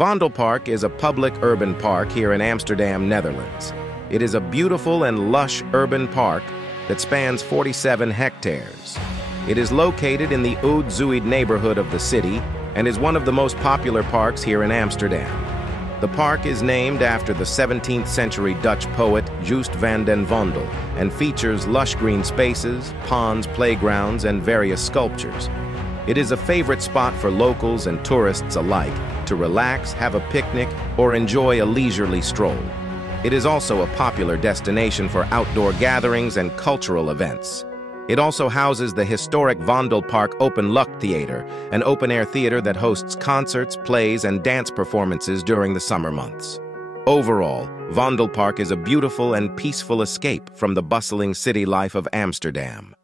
Vondelpark is a public urban park here in Amsterdam, Netherlands. It is a beautiful and lush urban park that spans 47 hectares. It is located in the Oud-Zuid neighborhood of the city and is one of the most popular parks here in Amsterdam. The park is named after the 17th century Dutch poet Joost van den Vondel and features lush green spaces, ponds, playgrounds, and various sculptures. It is a favorite spot for locals and tourists alike to relax, have a picnic, or enjoy a leisurely stroll. It is also a popular destination for outdoor gatherings and cultural events. It also houses the historic Vondelpark Openluchttheater, an open-air theater that hosts concerts, plays, and dance performances during the summer months. Overall, Vondelpark is a beautiful and peaceful escape from the bustling city life of Amsterdam.